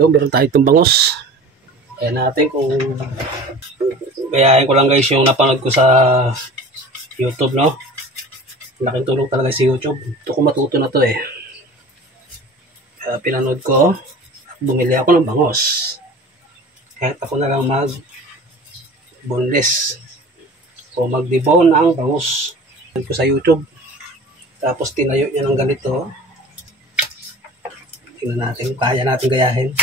Ito, meron tayo itong bangos. Kaya natin kung gayahin ko lang guys yung napanood ko sa YouTube, no? Laking tulong talaga si YouTube. Ito ko matuto na to eh. Kaya pinanood ko, bumili ako ng bangos. Kahit ako na lang boneless o mag-debone ang bangus ko sa YouTube. Tapos tinayo niya ng ganito. Tingnan natin kung kaya natin gayahin.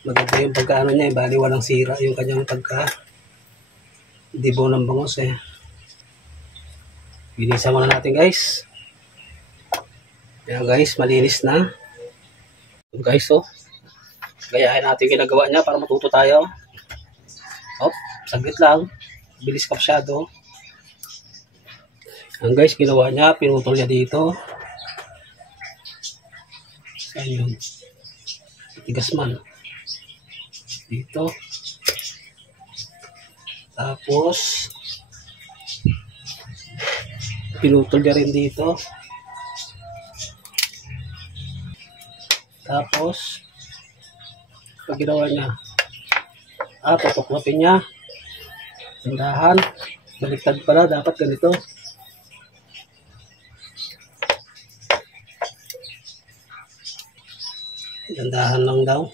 Maganda yung pagkaano niya, bali walang sira yung kanyang pagka-debone ng bangus eh. Binisan muna natin guys. Kaya guys, malinis na. Guys, oh. Gayahin natin ginagawa niya para matuto tayo. Oh, saglit lang. Bilis ka masyado. Ang guys, ginawa niya, pinutol niya dito. Saan yun? Tigas man. Dito. Tapos, pinutol niya rin dito. Tapos, pag ginawa niya, tutuklapin niya. Tindahan. Baliktad pala. Dapat ganito. Tindahan lang daw.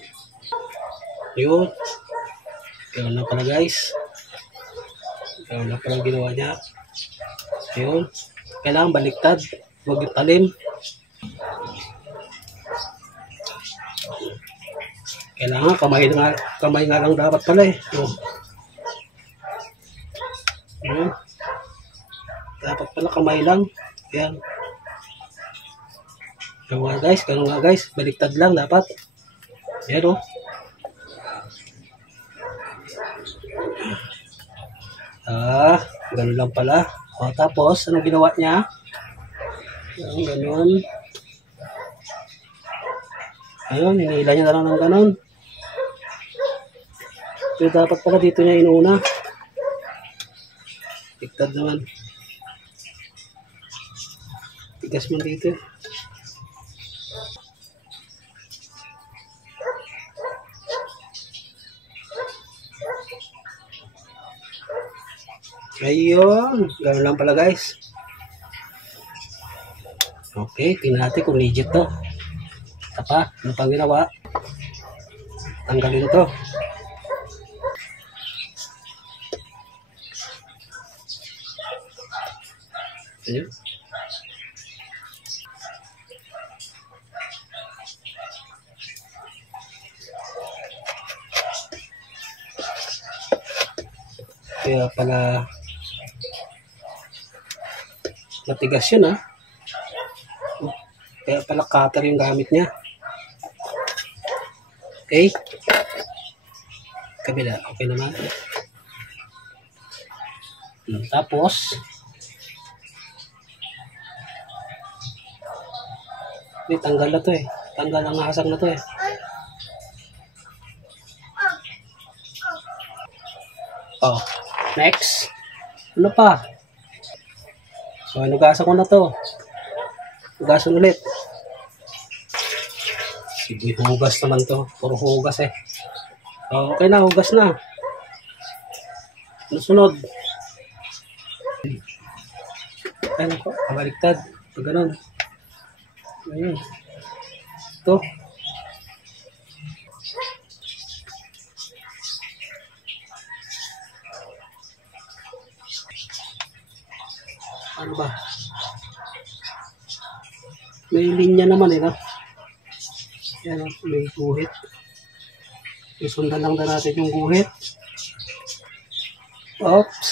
Yun. Gano'n na pala guys. Gano'n na pala ginawa niya. Yun. Kailangan baliktad. Huwag yung talim. Kailangan kamay nga lang dapat pala eh. So, yun. Dapat pala kamay lang. Yan. Ganun nga guys. Baliktad lang dapat. Yan o. Ganun lang pala. O, tapos, anong ginawa niya? Ganun. Ayun, hinila niya na lang ng ganun. Pero dapat pala dito niya inuuna. Tiktad naman. Tigas man dito. Ayun. Gano'n lang pala guys. Okay, tingnan natin kung legit to. Tapa, ano pang ginawa? Tanggalin to. Ayun. Kaya pala matigas yun ah. Kaya pala cutter yung gamit niya. Okay. Kabila, okay naman. Tapos tanggal na to eh. Tanggal ang hasang na to eh. Oh, next. Ano pa? So, nugasan ko na to. Hugasan ulit. Sige, hugas naman to. Puro hugas eh. So, okay na, hugas na. Sunod. Ayun ako, baliktad. Pag ganun. Ayun. Ito. Ano ba? May linya naman eh, no? Yan, may guhit. Isundan lang na natin yung guhit. Oops.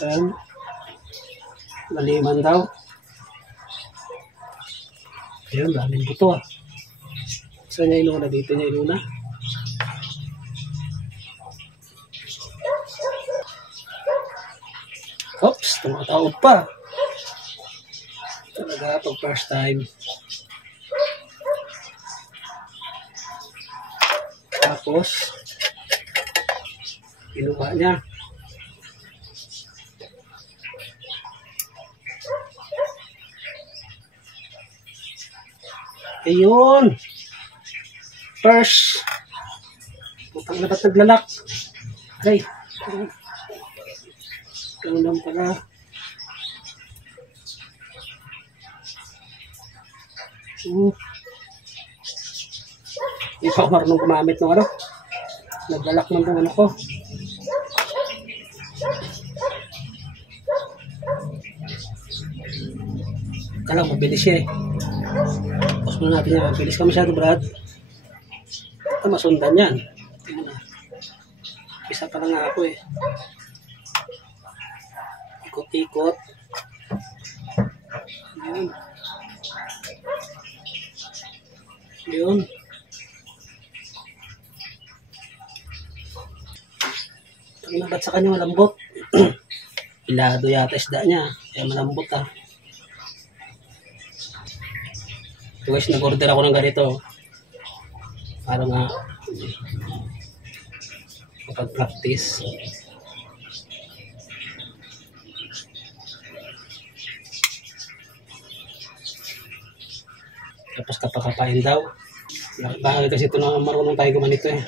Ayan. Laliman daw. Ayan, daming buto ah. Saan niya inuna? Dito niya inuna. Oops, tumatawag pa. Talaga, pag first time. Tapos, kinuha niya. Ayun. First. Putang na ba't naglalak? Aray. Ito lang pala. Hindi pa ako marunong gumamit ng ano. Naglalak man ng ano ko. Kala mabilis siya eh. Pause muna natin yan. Mabilis ka masyado, Brad. Ito masundan yan. Tingnan na. Isa pa lang nga ako eh. Ikot-ikot. Yun. Yun. Tingnan ba't sa kanya malambot? Pilado yata isda niya. Kaya malambot ah. So guys, nag-order ako ng ganito. Para nga kapag-practice. Tapos kapakapain daw. Bakit kasi ito na marunong tayo gumanito eh.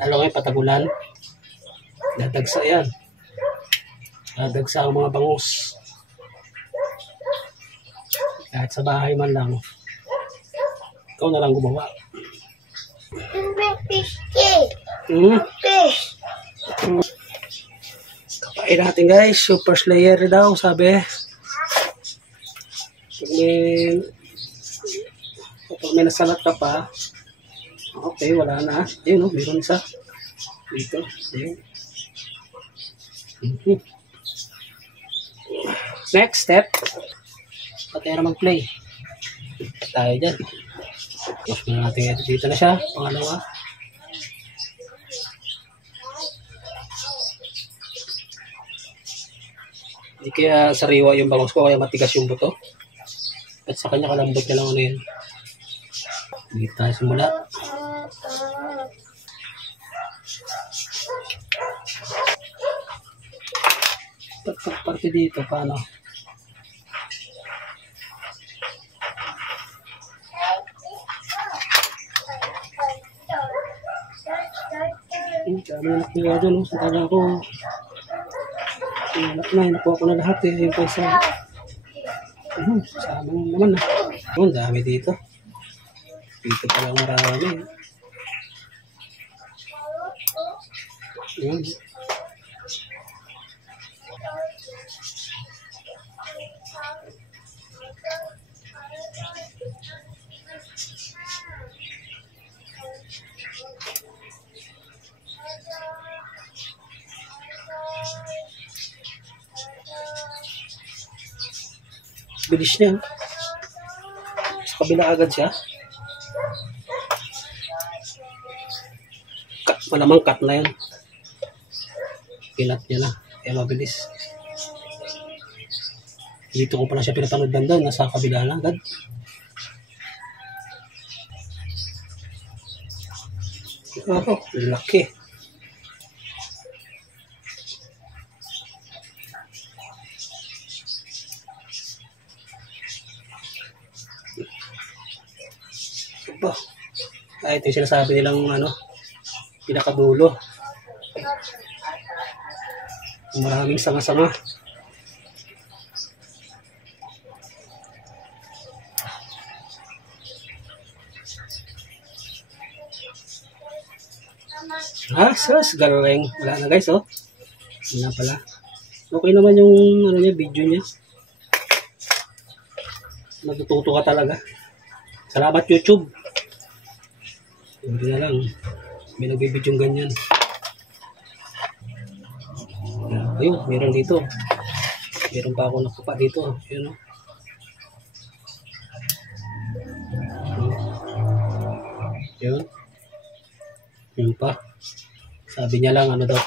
Lalo ngayon patagulan. Dadagsa yan. Dadagsa ang mga bangus. Kahit sa bahay man lang. Ikaw na lang gumawa. Kapain natin guys. Super Slayer daw sabi. Pag may nasalat ka pa. Okay, wala na. Ayun o, meron isa. Dito. Ayun. Next step. Patera mag-play. Tayo dyan. Tapos na natin ito. Dito na siya. Pangalawa. Hindi kaya sariwa yung bangus ko. Kaya matigas yung buto. At sa kanya kalambot na lang ano yun. Dito tayo simula. Pagparte dito. Paano? Kami anak niya doon, sa taga ko. Nakuha ko na lahat eh. Yung paysa. Sama naman na. Ang dami dito. Dito pa lang marami. Yun. Bilis niya. Sa kabila agad siya. Malamang cut na yun. Pinat niya na. Kaya mabilis. Dito ko pala siya pinapanood banda. Nasa kabila na agad. Oh, laki. Aba. Ay, ito yung sinasabi nilang ano, pinakadulo. Maraming sanga-sanga. Sus, galing. Wala na guys, oh. Wala pala. Okay naman yung ano niya, video niya. Natututo ka talaga. Salamat YouTube. Hindi na lang. May nagbibidyo ganyan. Ayun, meron dito. Meron pa ako nakupa dito. Ayun, oh. Ayun. Yun pa. Sabi niya lang, ano daw,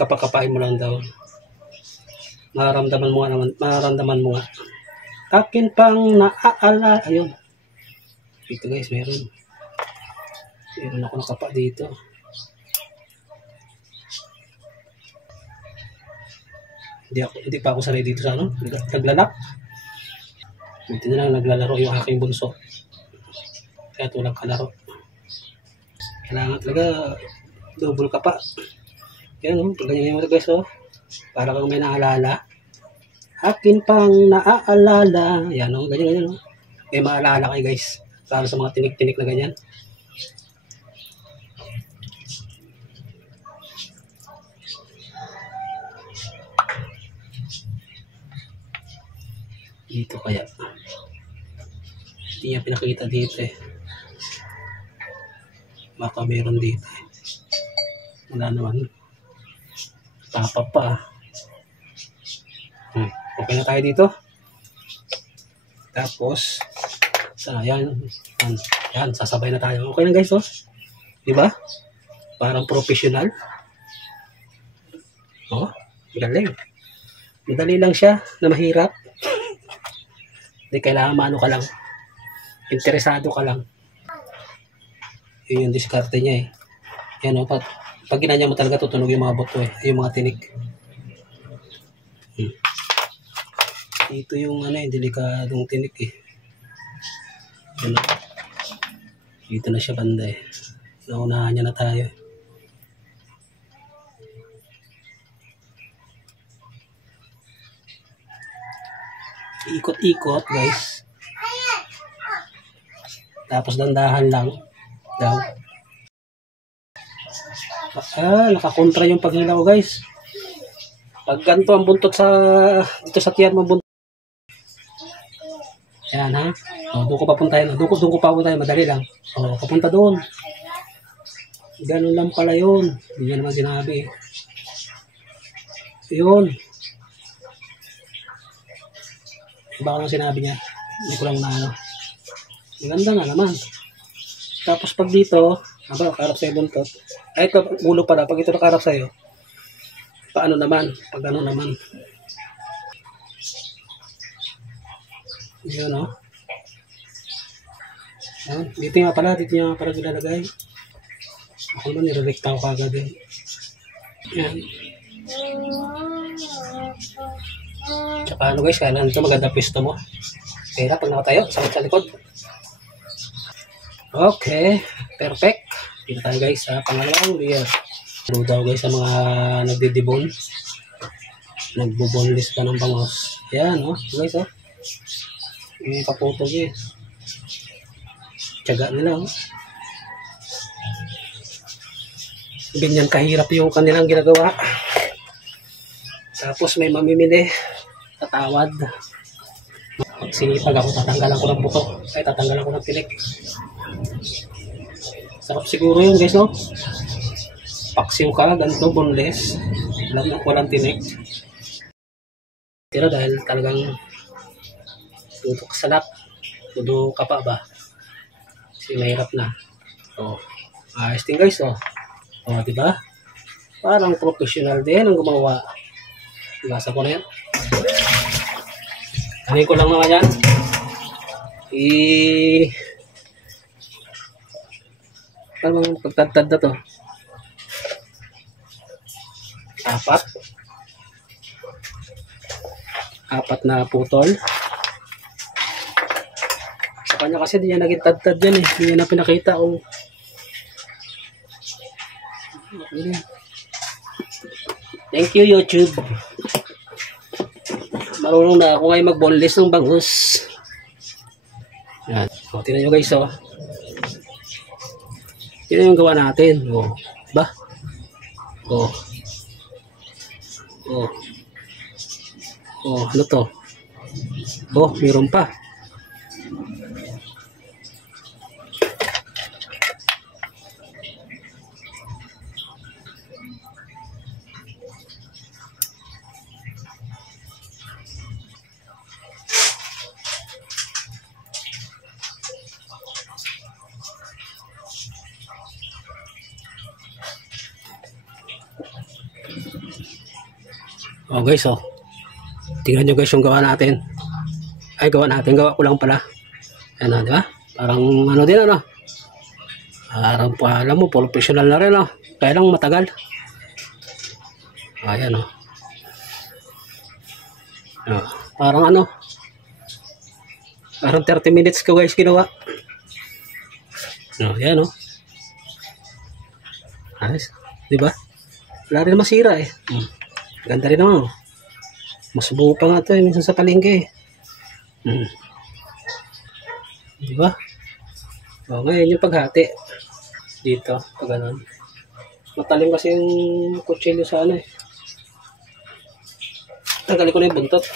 kapakapain mo lang daw. Mararamdaman mo nga naman, mararamdaman mo nga. Akin pang naaala. Ayun. Dito guys, meron. Meron ako nakapa dito. Hindi pa ako sanay dito sa ano, naglalak. Buti na lang naglalaro yung aking bunso. Kaya tulang kalaro. Kailangan talaga double ka pa. Yan o, ganyan yung guys o. Para kang may naalala. Akin pang naaalala. Yan o, ganyan o. May maalala kayo guys. Para sa mga tinik-tinik na ganyan. Dito kaya. Hindi niya pinakita dito eh. Baka meron dito eh. Wala naman. Tapa pa. Okay na tayo dito. Tapos, yan. Yan, sasabay na tayo. Okay na guys, oh. Diba? Parang professional. Oh, galing. Madali lang siya na mahirap. Hindi kailangan maano ka lang. Interesado ka lang. Yun yung diskarte niya eh. Yan o, pag ginanya mo talaga tutunog yung mga buto eh. Yung mga tinik. Ito yung ano eh, delikadong tinik eh. Yan o. Dito na siya banda eh. Naunahan niya na tayo. Ikot-ikot guys. Tapos dandahan lang daw. Nakakontra yung paghila ko guys. Pag ganito ang buntot sa dito sa tiyan mo buntot. Ayan ha. O, doon ko papuntahin. Doon ko papuntahin. Madali lang. O, papunta doon. Ganun lang pala yun. Hindi niya naman sinabi. Yun. Baka nang sinabi niya. Hindi ko lang na ano. Maganda nga naman. Tapos pag dito, karap sa'yo buntot. Ay, ulo pala. Pag ito nakarap sa'yo, paano naman? Pag ano naman. Yun, no? Dito nga pala nilalagay. Ako naman, nirerekta ko kagad eh. Yan. Tsaka ano guys, kaya nandito maganda pwesto mo. Kaya pag nakatayo, sakit sa likod. Okay, perfect. Dito tayo guys sa pangalawang layer. Pero daw guys sa mga nagdidibon. Nagbuboneless pa ng bangos. Yan, oh. Guys, oh. May paputog eh. Tiyaga nila, oh. Ganyan kahirap yung kanilang ginagawa. Tapos may mamimili. Tatawad. Sinipag ako, tatanggalan ko ng buto. Ay, tatanggalan ko ng tinik. Sarap siguro yun guys, no? Paksiw ka, ganito, boneless. Walang tinik. Pero dahil talagang tutok sa lap. Tudo ka pa ba? Kasi mahirap na. So, ayos din guys, oh. O, diba? Parang professional din ang gumawa. Lasa ko na yan. Kanin ko lang naman yan. Parang pagtadtad na to. Apat na putol. Sa kanya kasi di niya naging tad-tad yan eh. Di niya na pinakita kung thank you YouTube. Marunong na ako ngayon mag-boneless ng bangus. Yan. O, tingnan nyo guys, oh. Yan yung gawa natin. O, ba? O. O. O, ano to? O, mayroon pa. Oh guys, oh. Tingnan nyo guys yung gawa natin. Gawa ko lang pala. Ano, di ba? Parang ano din, ano? Parang alam mo, professional na rin, oh. Kaya lang matagal. Ayan, oh. Parang ano? Parang 30 minutes ko guys ginawa. No, yan oh. Ayos. Diba? Wala rin masira eh. Ganda rin naman oh. Mas buo pa nga ito eh. Minsan sa palengke eh. Diba? O, ngayon yung paghati. Dito. Pag ganun. Matalim kasi yung kutsilyo sa ano eh. Tanggalin ko na yung buntot.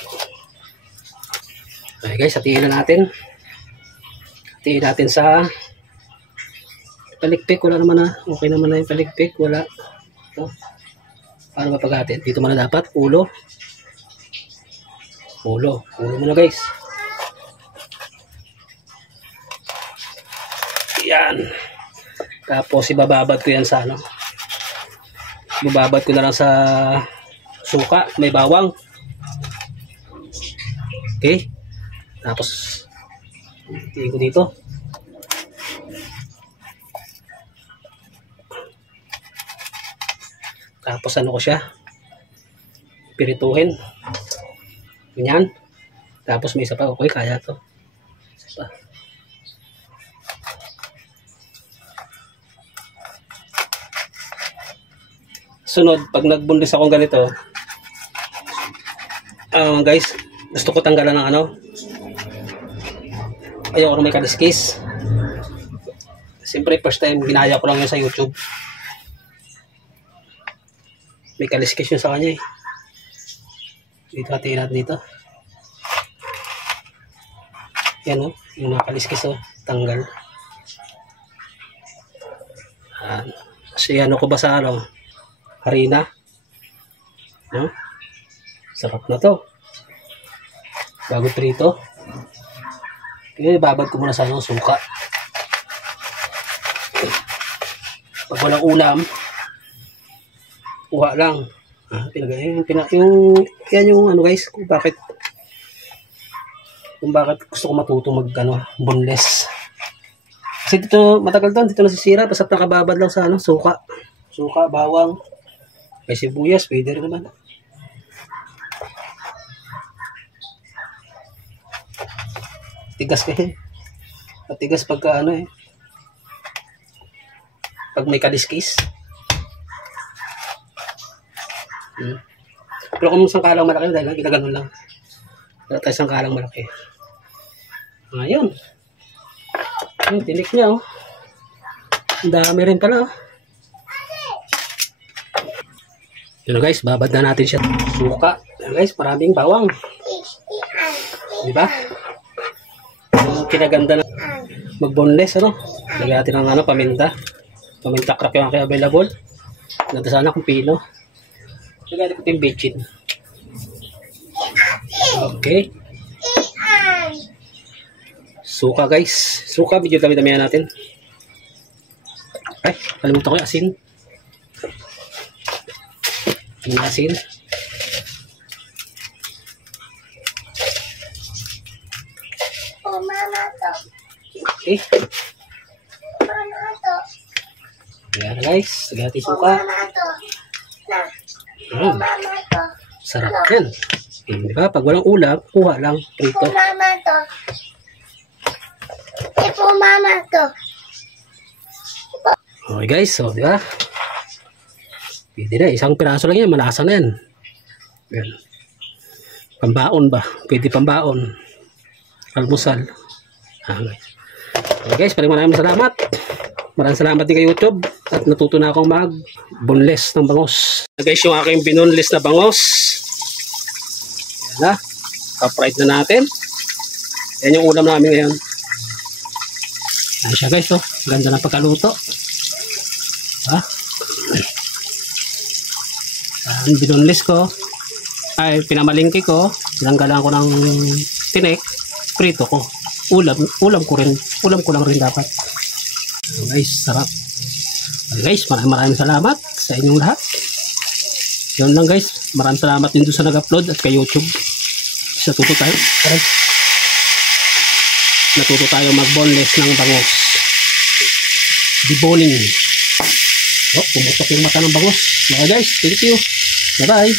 Okay guys, hatiin na natin. Hatiin natin sa palikpik. Wala naman na. Okay naman na yung palikpik. Wala. Ito. Paano ba paghati? Dito muna dapat. Ulo. Ulo. Ulo muna guys. Yan. Tapos ibababad ko yan sa ano. Ibababad ko na lang sa suka. May bawang. Okay. Tapos tingin ko dito. Tapos ano ko siya? Pirituhin. Ganyan. Tapos may isa pa. Okay, kaya to. Isa pa. Sunod, pag nagbunlis akong ganito, guys, gusto ko tanggalan ng ano. Ayoko na may kaliskis. Siyempre, first time, ginaya ko lang yun sa YouTube. May kaliskis yun sa kanya eh. Dito hatiin natin dito. Yan o, yung nakaliskis o, tanggal. Kasi ano ko ba sa ano, harina. No? Sarap na to. Bago prito. Kaya babad ko muna sa ano, suka. Pag walang ulam, kuha lang. Yan yung ano guys, kung bakit gusto ko matuto mag ano, boneless. Kasi dito, matagal doon, dito nasisira, basta nakababad lang sa ano, suka. Suka, bawang, may sibuyas, pwede rin naman. Tigas kayo. Matigas pagka ano eh. Pag may kaliskis. Pero kung sangkalang malaki, dahil ginaganon lang. Wala tayo sangkalang malaki. Ayun. Yung tinik niya oh. Ang dami rin pala oh. Yun guys, babad na natin siya. Suka. Yun guys, maraming bawang. Diba? Yung kinaganda na mag-boneless ano. Lagyan natin ng ano, paminta. Paminta crack yung aking available. Nanda sana kung pino. Lagyan ko yung bechin. Okay. Suka guys. Suka, medyo dami-damihan natin. Ay, kalimutan ko yung asin. Yung asin. Okay. Ayan guys, lagyan natin suka. Sarap yan. Okay, diba? Pag walang ulam, kuha lang. Prito. Okay guys, so diba? Pwede na, isang piraso lang yan, malasa na yan. Ayan. Pambaon ba? Pwede pambaon. Almusal. Okay. Okay guys, maraming salamat. Maraming salamat din kay YouTube. At natuto na akong mag-boneless ng bangos. Guys, yung aking binoneless na bangos. Ayan na. Pa-fried na natin. Ayan yung ulam namin ngayon. Ayan siya guys, oh. Ganda ng pagkaluto. Ha? Ang binoneless ko. Ay, pinamalingki ko. Tinanggalan ko ng tinik. Prito ko. Ulam ko rin. Ulam ko lang rin dapat. So guys, sarap. Okay guys, maraming salamat sa inyong lahat. Yun lang guys. Maraming salamat din doon sa nag-upload at kay YouTube. Natuto tayo mag-boneless ng bangos. Deboning. Oh, pumutok yung mata ng bangos. Okay guys, thank you. Bye-bye.